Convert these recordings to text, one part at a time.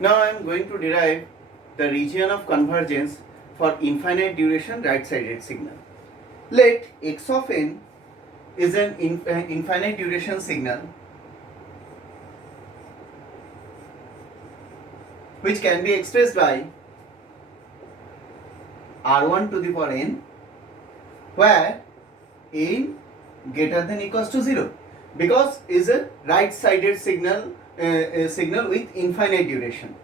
Now I am going to derive the region of convergence for infinite duration right-sided signal. Let x of n is an infinite duration signal which can be expressed by r1 to the power n, where n greater than equals to 0, because is a right-sided signal with infinite duration.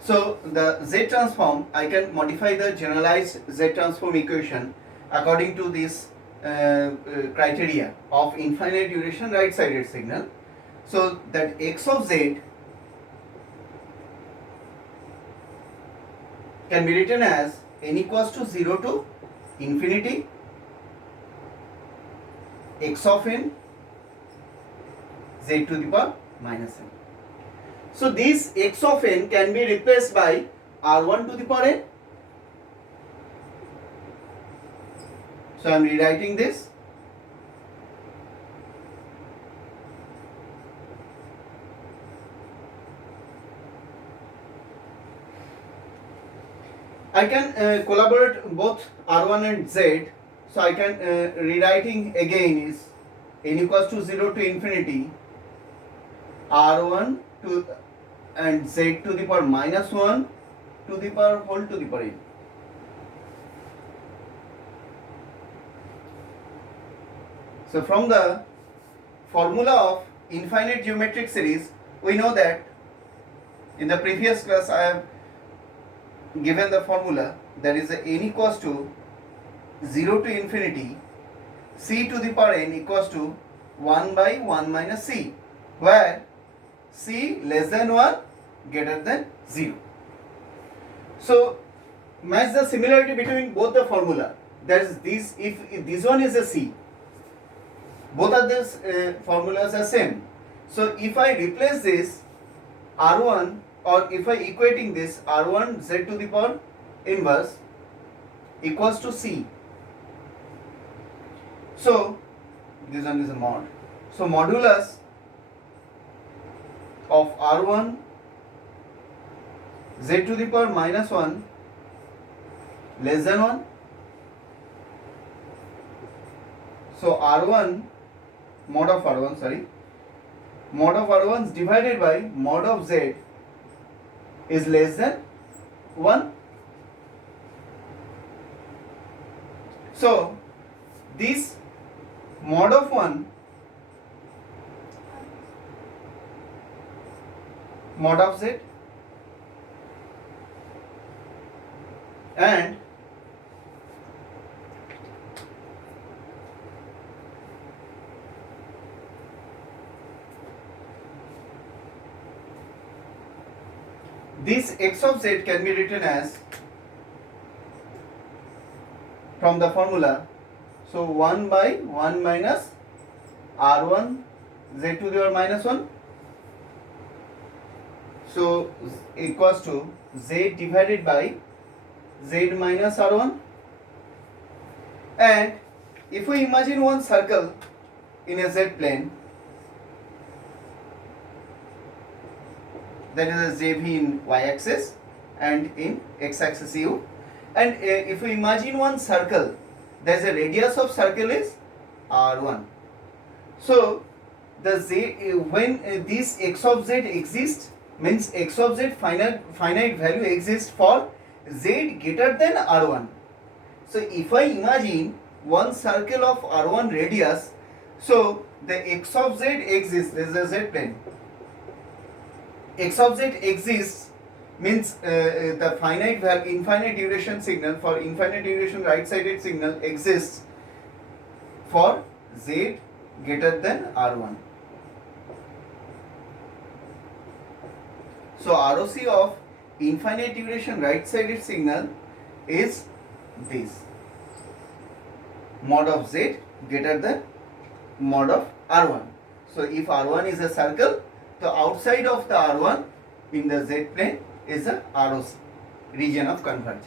So the Z transform, I can modify the generalized Z transform equation according to this criteria of infinite duration right-sided signal. So that x of z can be written as n equals to 0 to infinity x of n z to the power minus n. So this x of n can be replaced by r1 to the power n. So I am rewriting this. I can collaborate both r1 and z. So I can rewriting again is n equals to 0 to infinity r1 to and z to the power minus 1 to the power whole to the power n. So from the formula of infinite geometric series, we know that in the previous class I have given the formula, that is n equals to 0 to infinity c to the power n equals to 1 by 1 minus c, where c less than 1 greater than 0. So match the similarity between both the formula. That is this, if this one is a c, both of these formulas are same. So if I replace this r1, or if I equating this r1 z to the power inverse equals to c. So this one is a mod. So modulus of r1 z to the power minus 1 less than 1. So r1 mod of r1 mod of r1 is divided by mod of z is less than 1. So this mod of 1 mod of z and this x of z can be written as, from the formula, so 1 by 1 minus r1 z to the power minus 1, so equals to z divided by z minus r1. And if we imagine one circle in a z plane, that is a jv in y-axis and in x-axis u, and if we imagine one circle, there is a radius of circle is r1. So the z, when this x of z exists, means x of z finite value exists for z greater than r1. So if I imagine one circle of r1 radius, so the x of z exists, this is a z plane, x of z exists means the infinite duration signal for infinite duration right-sided signal exists for z greater than r1. So ROC of infinite duration right-sided signal is this, mod of z greater than mod of r1. So if r1 is a circle, the outside of the r1 in the z plane is a ROC, region of convergence.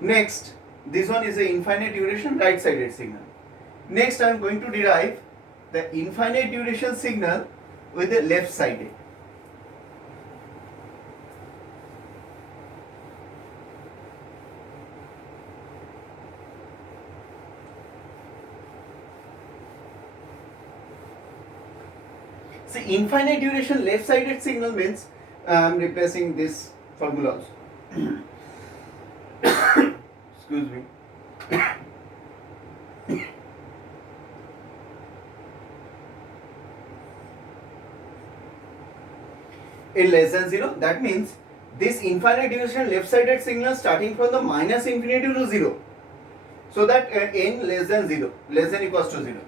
Next, this one is a infinite duration right-sided signal. Next I am going to derive the infinite duration signal with the left-sided. See, infinite duration left sided signal means I am replacing this formula also. Excuse me. In less than 0, that means this infinite duration left sided signal starting from the minus infinity to 0, so that n less than 0, less than equals to 0.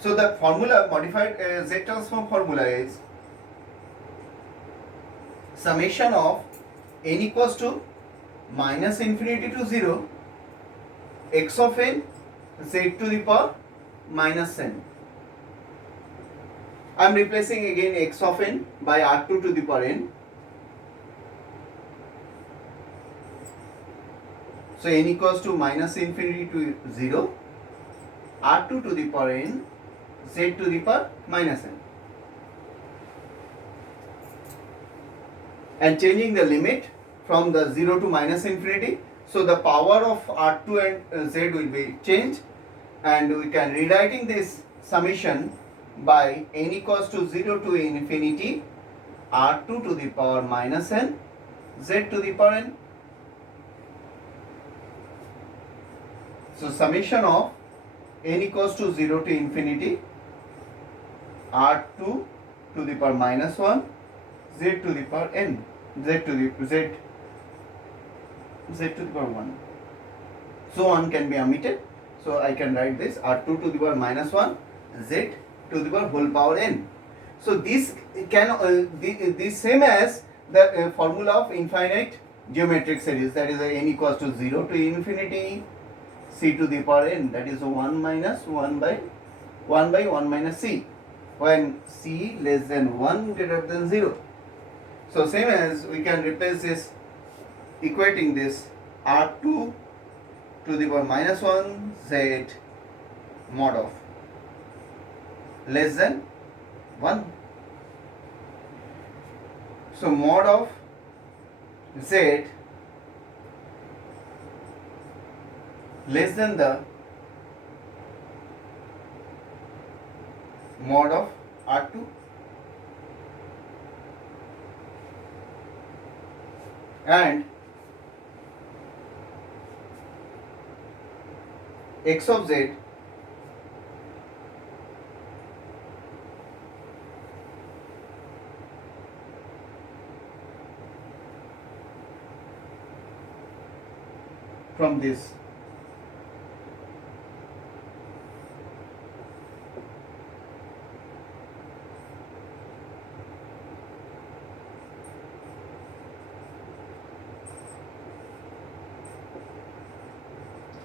So the formula, modified Z transform formula is summation of n equals to minus infinity to 0 x of n z to the power minus n. I am replacing again x of n by r2 to the power n. So n equals to minus infinity to 0, r2 to the power n, z to the power minus n. And changing the limit from the 0 to minus infinity, so the power of r2 and z will be changed, and we can rewriting this summation by n equals to 0 to infinity r2 to the power minus n, z to the power n. So summation of n equals to 0 to infinity r2 to the power minus 1, z to the power n, z to the power 1. So on can be omitted. So I can write this r2 to the power minus 1, z to the power whole power n. So this can this same as the formula of infinite geometric series, that is n equals to 0 to infinity c to the power n, that is 1 minus 1 by 1 minus c, when c less than 1 greater than 0. So same as we can replace this, equating this r2 to the power minus 1 z mod of less than 1. So mod of z less than the mod of r2, and x of z from this.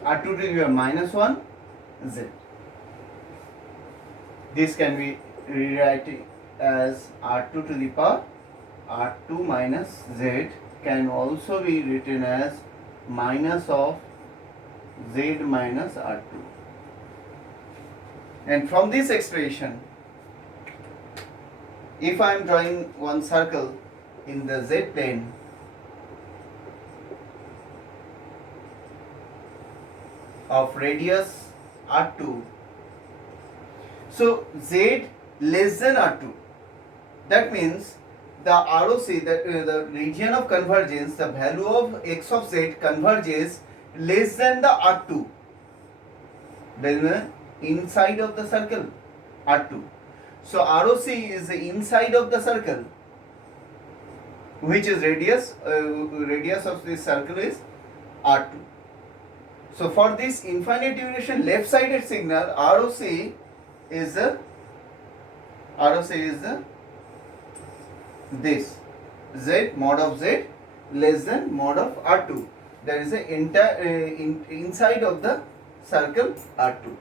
R2 to the power minus 1 z. This can be rewritten as R2 to the power R2 minus z, can also be written as minus of z minus R2. And from this expression, if I am drawing one circle in the z plane, of radius R2, so z less than R2, that means the ROC, that the region of convergence, the value of x of z converges less than the R2, then inside of the circle R2. So ROC is the inside of the circle, which is radius of this circle is R2. So for this infinite duration left sided signal, ROC is this z mod of z less than mod of R2. That is the entire inside of the circle R2.